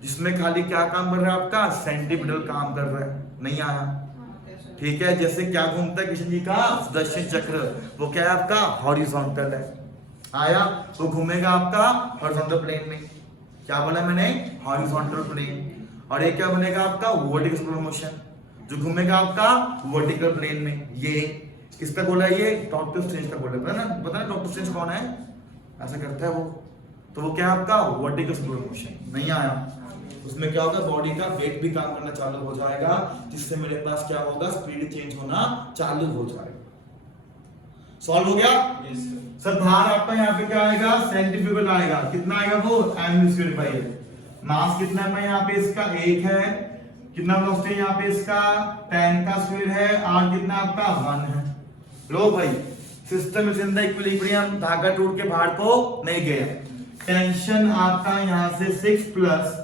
जिसमें खाली क्या काम कर रहा है आपका? सेंटीपिटल काम कर रहा है। नहीं आया? ठीक है, जैसे क्या घूमता है कृष्ण जी का सुदर्शन चक्र, वो क्या है आपका? हॉरिजॉन्टल है। आया? वो घूमेगा आपका हॉरिजॉन्टल प्लेन में। क्या बोला मैंने? Horizontal plane. और ये क्या बनेगा आपका? वर्टिकल सर्कुलर मोशन, जो घूमेगा आपका वर्टिकल प्लेन में। ये किसका गोला है? ये डॉक्टर स्ट्रेंज का गोला है। पता ना डॉक्टर स्ट्रेंज कौन है? ऐसा करता है वो। तो वो क्या है आपका? Vertical circular motion. नहीं आया? उसमें क्या होगा? बॉडी का वेट भी काम करना चालू हो जाएगा, जिससे मेरे पास क्या होगा? स्पीड चेंज होना चालू हो जाएगा। सॉल्व हो गया? Yes sir. सर भार आपका यहाँ पे क्या आएगा? सेंट्रीफ्यूगल आएगा। कितना आएगा वो? m²/l। मास कितना है यहाँ पे इसका? 1 है। कितना वेलोसिटी यहाँ पे इसका? 10 का स्क्वायर है। r कितना आपका? 1 है। लो भाई, system is in the equilibrium, धागा टूट के बाहर को नहीं गया। टेंशन आपका यहाँ से 6 प्लस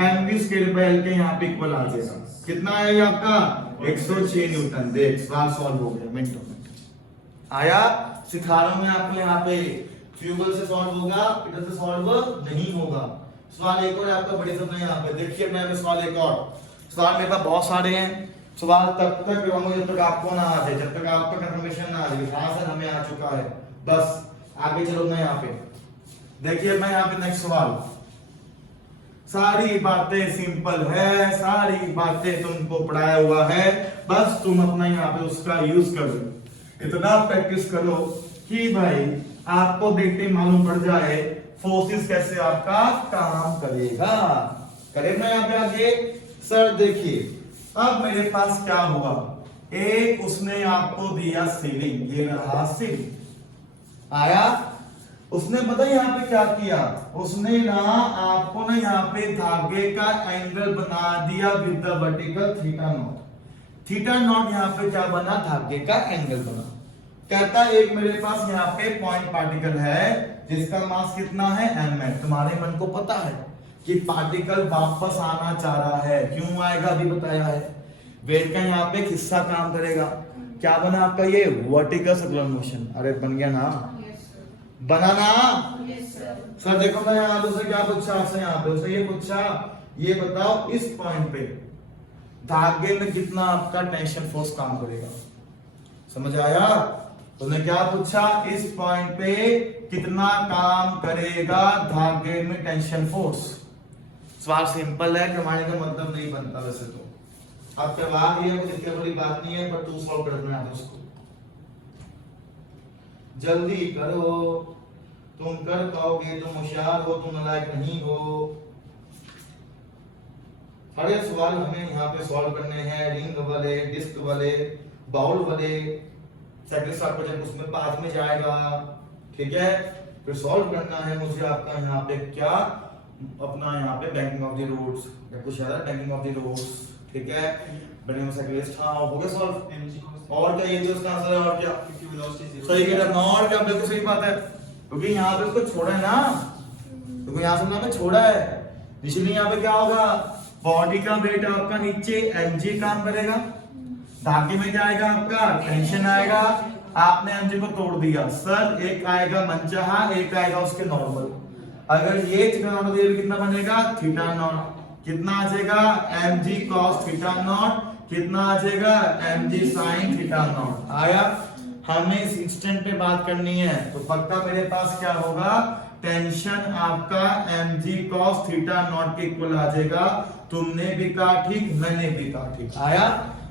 mv²/l के यहाँ पे इक्वल आ जाएगा। कितना आएगा आपका? 106 न्यूटन। देख सवाल सॉल्व हो गया मिनटों में। आया? सिखा रहा हूं मैं आपको यहाँ पे। फ्यूगल से सॉल्व होगा, इधर से सॉल्व नहीं होगा। सवाल एक और आपका बड़े समय यहाँ पे देखिए अपने आप में सवाल एक और। सवाल मेरे पास बहुत सारे हैं। सवाल तब तक करवाऊंगा जब तक आपको ना आ जाए, जब तक आपका कंफर्मेशन ना आ जाए हाँ सर हमें आ चुका है। बस आगे चलो मैं यहाँ पे देखिए, मैं यहाँ पे नेक्स्ट सवाल। सारी बातें सिंपल है, सारी बातें तुमको पढ़ाया हुआ है, बस तुम अपना यहाँ पे उसका यूज कर दो। इतना प्रैक्टिस करो कि भाई आपको देखते ही मालूम पड़ जाए फोर्सेस कैसे आपका काम करेगा। करेगा यहाँ पे आगे। सर देखिए अब मेरे पास क्या हुआ, एक उसने आपको दिया सीलिंग, ये रहा सीलिंग। आया? उसने पता यहाँ पे क्या किया, उसने ना आपको ना यहाँ पे धागे का एंगल बना दिया with the vertical theta naught. Theta naught यहाँ पे क्या बना? धागे का एंगल बना। कहता है एक मेरे पास यहाँ पे पॉइंट पार्टिकल है जिसका मास कितना है? m है। तुम्हारे मन को पता है कि पार्टिकल वापस आना चाह रहा है, क्यों आएगा अभी बताया है। वेट का यहाँ पे हिस्सा काम करेगा। क्या बना आपका? ये वर्टिकल सर्कुलर मोशन। अरे बन गया ना? बना ना? सर देखो मैं यहाँ पे क्या पूछा आपसे, यहाँ पे उसे ये पूछा, ये बताओ इस पॉइंट पे धागे में कितना आपका टेंशन फोर्स काम करेगा। समझ आया? तुमने क्या पूछा? इस पॉइंट पे कितना काम करेगा धागे में टेंशन फोर्स। सवाल सिंपल है, घुमाने का मतलब नहीं बनता वैसे तो। अब करवा दिया, कुछ इतनी बड़ी बात नहीं है, पर तू सॉल्व कर देना है उसको। जल्दी करो, तुम कर पाओगे, तुम होशियार हो, तुम नालायक नहीं हो। सारे सवाल हमें यहाँ पे सॉल्व करने हैं, रिंग वाले, डिस्क वाले, बाउल वाले। सेकंड आपको जब उसमें बाद में जाएगा, ठीक है, फिर सॉल्व करना है मुझे आपका यहाँ पे क्या, अपना यहाँ पे बैंकिंग ऑफ द रूट्स या कुछ है बैंकिंग ऑफ द रूट्स, ठीक है, बैंकिंग ऑफ सेक्रेस्ट। हाँ हो गया सॉल्व। और क्या ये जो इसका आंसर है, और क्या सही कह रहा है, और क्या बिल्कुल सही बात है, क्योंकि यहाँ पे उसको छोड़ा है ना, क्योंकि यहाँ से हमने छोड़ा है, इसलिए यहाँ पे क्या होगा, बॉडी का वेट आपका नीचे mg काम करेगा, धागे में क्या आएगा आपका टेंशन आएगा। आपने mg को तोड़ दिया सर, एक आएगा मनचाहा, एक आएगा उसके नॉर्मल। अगर ये थीटा नॉट तो ये कितना बनेगा थीटा नॉट, कितना आ जाएगा mg cos थीटा नॉट, कितना आ जाएगा mg sin थीटा नॉट। आया? हमें इस इंस्टेंट पे बात करनी है तो पक्का मेरे पास क्या होगा, टेंशन आपका mg cos थीटा नॉट के इक्वल आ जाएगा। तुमने भी कहा ठीक, मैंने भी कहा ठीक। आया?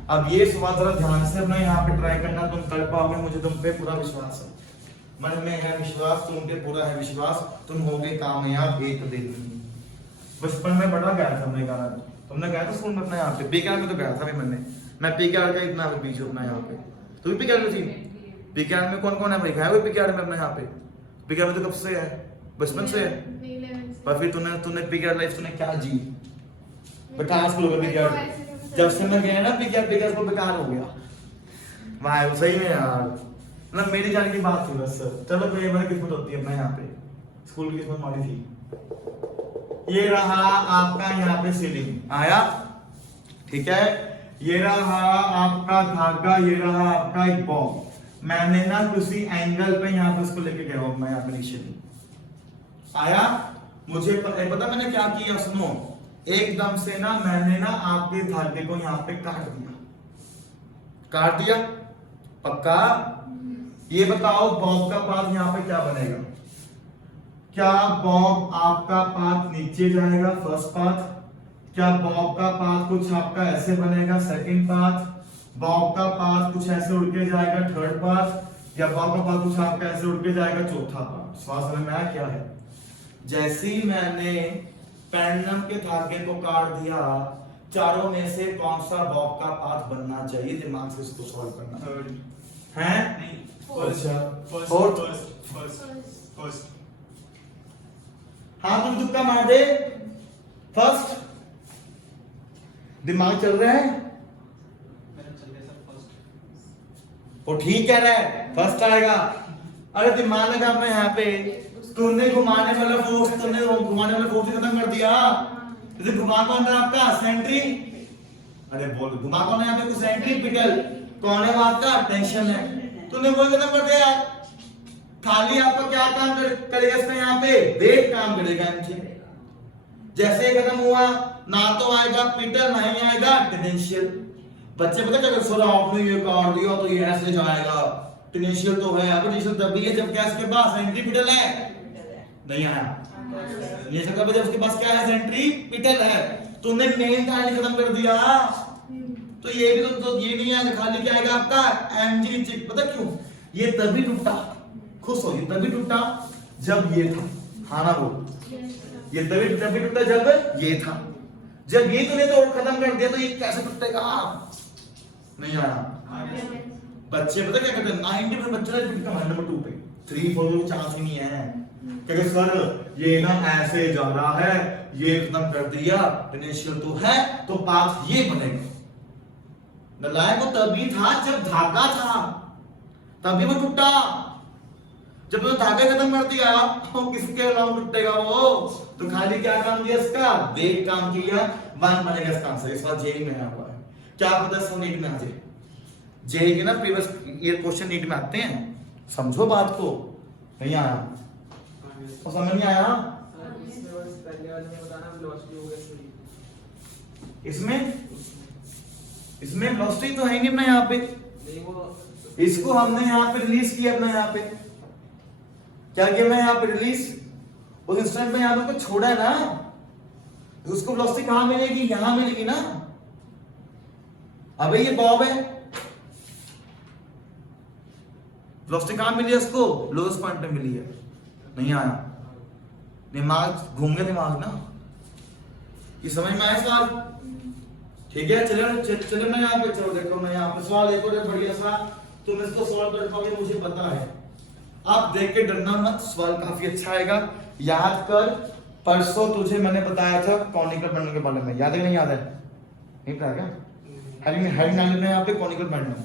अब ये सवाल जरा ध्यान से अपना यहाँ पे ट्राई करना, तुम कर पाओगे, मुझे तुम पे पूरा विश्वास है, मन में है विश्वास, तुम पे पूरा है विश्वास, तुम होगे कामयाब एक दिन। बचपन में बड़ा गया था हमने गाना, तुमने गया था स्कूल में अपना यहाँ पे पीकेआर में, तो गया था भी मैं पीकेआर का इतना पीछे अपना यहाँ पे। तू भी पीकेआर में थी? पीकेआर में कौन कौन है भाई, खाया हुआ पीकेआर में अपना यहाँ पे? पीकेआर में तो कब से है, बचपन से है। पर फिर तूने पीकेआर लाइफ तूने क्या जी, बेकार स्कूल में पीकेआर, जब से मैं गया ना पीकेआर को बेकार हो गया भाई, सही में यार, मतलब मेरी जाने की बात थी बस। चलो कोई बार किस्मत होती है अपना यहाँ पे, स्कूल की किस्मत मारी थी। ये रहा आपका यहाँ पे सीलिंग। आया? ठीक है, ये रहा आपका धागा, ये रहा आपका एक बॉल। मैंने ना किसी एंगल पे यहाँ पे इसको लेके गया हूँ मैं यहाँ पे नीचे। आया? मुझे पता मैंने क्या किया, सुनो, एकदम से ना मैंने ना आपके धागे को यहाँ पे काट दिया, पक्का? ये बताओ बॉब का पाथ यहाँ पे क्या बनेगा, क्या बॉब आपका पाथ नीचे जाएगा फर्स्ट पाथ, क्या बॉब का पाथ कुछ आपका ऐसे बनेगा सेकंड पाथ, बॉब का पाथ कुछ ऐसे उड़ के जाएगा थर्ड पाथ, या बॉब का पाथ कुछ आपका ऐसे उड़ के जाएगा चौथा पाथ। सवाल समझ में आया क्या है? जैसे ही मैंने पेंडुलम के धागे को काट दिया, चारों में से कौन सा बॉब का पाथ बनना चाहिए, दिमाग से इसको सॉल्व करना। हैं? First. Fourth. हाँ तुम तुक्का मार दे। फर्स्ट दिमाग चल रहा है, वो ठीक कह रहा है, फर्स्ट आएगा। अरे दिमाग लगा मैं यहाँ पे, तुमने घुमाने वाला फोर्स खत्म कर दिया। जैसे घुमा कौन था आपका? सेंट्री। अरे बोल, घुमा कौन है यहाँ पे? सेंट्रीपिटल। कौन है वहां का? टेंशन है। तुमने वो खत्म कर दिया। खाली आपका क्या काम करेगा इसमें? यहाँ पे वेट काम करेगा इनसे। जैसे ही खत्म हुआ, ना तो आएगा पिटल, ना ही आएगा टेंशियल। बच्चे पता क्या करते? आपने ये काट दिया तो ये ऐसे जाएगा। टेंशियल तो है, अब टेंशियल तभी है जब क्या इसके पास सेंट्रीपिटल है। नहीं आया ये सब जब उसके पास क्या है? सेंट्रीपिटल है। तूने मेन कहानी खत्म कर दिया। तो ये भी तो ये नहीं है, खाली क्या आएगा आपका? एमजी चिक। पता क्यों? ये तभी टूटा, खुश हो, ये तभी टूटा जब ये था। हाँ ना वो, ये तभी टूटा जब ये था। जब ये तूने तो खत्म कर दिया तो ये कैसे टूटेगा? नहीं आया। बच्चे पता क्या करते हैं? 90% बच्चे नंबर 2 पे 3 4 का चांस ही नहीं है। क्योंकि सर ये ना ऐसे जा रहा है, ये खत्म कर दिया, टेंशियल तो है, तो पास ये बनेगा। नलायक वो तभी था जब धागा था, तभी वो टूटा। जब तो धागा खत्म कर दिया तो किसके अलावा टूटेगा वो? तो खाली क्या काम किया इसका? वेग काम किया। 1 बनेगा इसका आंसर। इस बार जेई में आया हुआ है, क्या पता इसको नीट में आ जाए। जेई के ना प्रीवियस ये क्वेश्चन नीट में आते हैं, समझो बात को। नहीं आया तो समझ नहीं आया। इसमें वेलोसिटी तो है नहीं अपना यहाँ पे, इसको हमने यहाँ पे रिलीज किया अपना। यहाँ पे क्या किया मैं? यहाँ पे रिलीज, उस इंस्टेंट में यहाँ पे कुछ छोड़ा है ना, उसको वेलोसिटी कहाँ मिलेगी? यहाँ मिलेगी ना। अबे ये बॉब है, वेलोसिटी कहाँ मिली है उसको? लोएस्ट पॉइंट पे मिली है। नहीं आया, दिमाग घूम गया दिमाग ना। ये समझ में आया सवाल? ठीक है, चलो मैं यहाँ पे, चलो देखो मैं यहाँ पे सवाल एक और बढ़िया सा, तुम इसको सॉल्व कर पाओगे मुझे पता है। आप देख के डरना मत, सवाल काफी अच्छा आएगा। याद कर, परसों तुझे मैंने बताया था कॉनिकल पेंडुलम के बारे में, याद है कि नहीं याद है? नहीं पता क्या? हैरी नाली में यहाँ पे कॉनिकल पेंडुलम,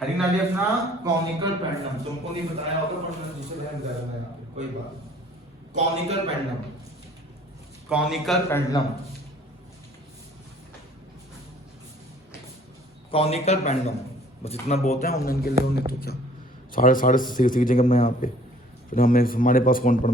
हैरी नाली अपना कॉनिकल पेंडुलम तुमको नहीं बताया होगा, पर मैं दूसरे ध्यान दिला रहा हूं यहाँ पे, कोई बात। Conical pendulum, conical pendulum, conical pendulum, बस इतना बहुत है ऑनलाइन के लिए। नहीं तो क्या, साढ़े सीख जाएंगे अपने यहाँ पे, फिर हमें हमारे पास कौन पढ़ना।